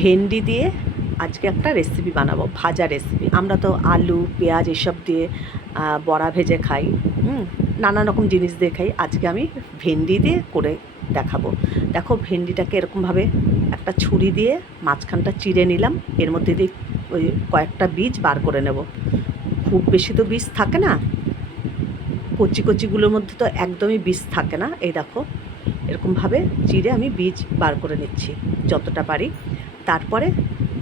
ভেন্ডি দিয়ে আজকে একটা রেসিপি বানাবো, ভাজা রেসিপি। আমরা তো আলু পেঁয়াজ এসব দিয়ে বড়া ভেজে খাই, নানা রকম জিনিস দিয়ে খাই। আজকে আমি ভেন্ডি দিয়ে করে দেখাবো। দেখো, ভেন্ডিটাকে এরকমভাবে একটা ছুরি দিয়ে মাঝখানটা চিড়ে নিলাম। এর মধ্যে দিয়ে ওই কয়েকটা বীজ বার করে নেব। খুব বেশি তো বীজ থাকে না, কচি কচিগুলোর মধ্যে তো একদমই বীজ থাকে না। এই দেখো, এরকমভাবে চিড়ে আমি বীজ বার করে নিচ্ছি যতটা পারি। তারপরে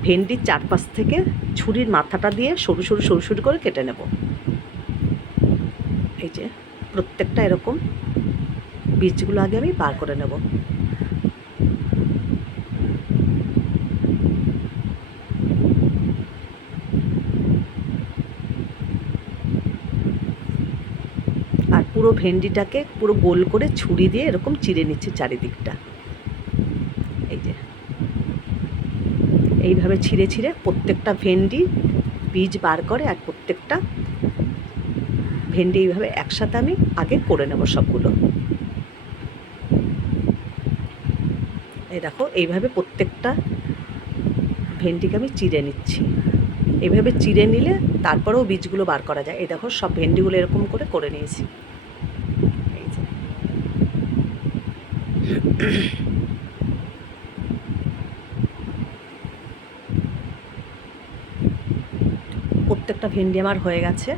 ভেন্ডির চারপাশ থেকে ছুরির মাথাটা দিয়ে সরু সরু সরু সরু করে কেটে নেব। এই যে প্রত্যেকটা এরকম বীজগুলো আগে আমি বার করে নেব। আর পুরো ভেন্ডিটাকে পুরো গোল করে ছুরি দিয়ে এরকম চিড়ে নিচ্ছি চারিদিকটা। এই যে এইভাবে ছিঁড়ে ছিঁড়ে প্রত্যেকটা ভেন্ডি বীজ বার করে, আর প্রত্যেকটা ভেন্ডি এইভাবে একসাথে আমি আগে করে নেব সবগুলো। এই দেখো, এইভাবে প্রত্যেকটা ভেন্ডিকে আমি চিড়ে নিচ্ছি। এইভাবে চিড়ে নিলে তারপরেও বীজগুলো বার করা যায়। এই দেখো, সব ভেন্ডিগুলো এরকম করে করে নিয়েছি। এই যে প্রত্যেকটা ভেন্ডি আমার হয়ে গেছে।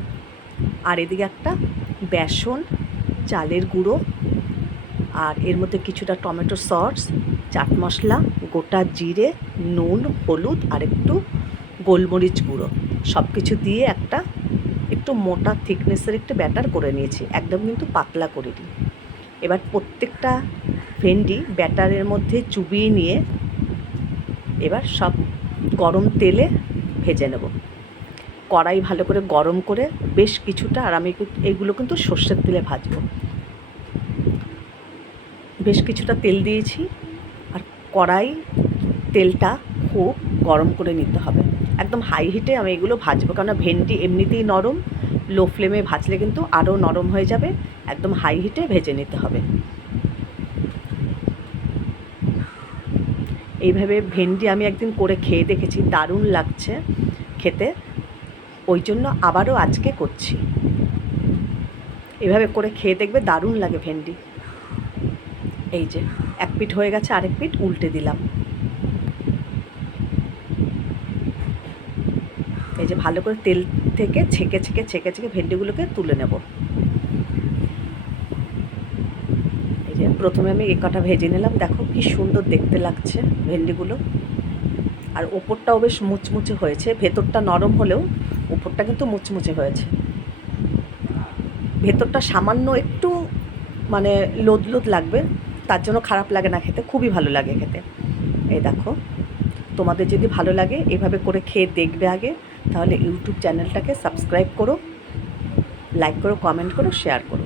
আর এদিকে একটা বেসন, চালের গুঁড়ো, আর এর মধ্যে কিছুটা টমেটো সস, চাট মশলা, গোটা জিরে, নুন, হলুদ আর একটু গোলমরিচ গুঁড়ো সব কিছু দিয়ে একটা একটু মোটা থিকনেসের একটু ব্যাটার করে নিয়েছি। একদম কিন্তু পাতলা করিনি। এবার প্রত্যেকটা ভেন্ডি ব্যাটারের মধ্যে চুবিয়ে নিয়ে এবার সব গরম তেলে ভেজে নেব। কড়াই ভালো করে গরম করে বেশ কিছুটা, আর আমি এগুলো কিন্তু সর্ষের তেলে ভাজবো। বেশ কিছুটা তেল দিয়েছি, আর কড়াই তেলটা খুব গরম করে নিতে হবে। একদম হাই হিটে আমি এগুলো ভাজবো, কেননা ভেন্ডি এমনিতেই নরম। লো ফ্লেমে ভাজলে কিন্তু আরও নরম হয়ে যাবে। একদম হাই হিটে ভেজে নিতে হবে। এইভাবে ভেন্ডি আমি একদিন করে খেয়ে দেখেছি, দারুণ লাগছে খেতে, ওই জন্য আবারও আজকে করছি। এভাবে করে খেয়ে দেখবে, দারুণ লাগে ভেন্ডি। এই যে এক পিঠ হয়ে গেছে, আরেক পিঠ উল্টে দিলাম। এই যে ভালো করে তেল থেকে ছেঁকে ছেঁকে ছেঁকে ছেঁকে ভেন্ডিগুলোকে তুলে নেব। এই যে প্রথমে আমি এ কটা ভেজে নিলাম। দেখো কি সুন্দর দেখতে লাগছে ভেন্ডিগুলো, আর ওপরটাও বেশ মুচমুচে হয়েছে। ভেতরটা নরম হলেও ওপরটা কিন্তু মুচমুচে হয়েছে। ভেতরটা সামান্য একটু মানে লোদ লোদ লাগবে, তার জন্য খারাপ লাগে না খেতে, খুবই ভালো লাগে খেতে। এই দেখো, তোমাদের যদি ভালো লাগে এভাবে করে খেয়ে দেখবে আগে, তাহলে ইউটিউব চ্যানেলটাকে সাবস্ক্রাইব করো, লাইক করো, কমেন্ট করো, শেয়ার করো।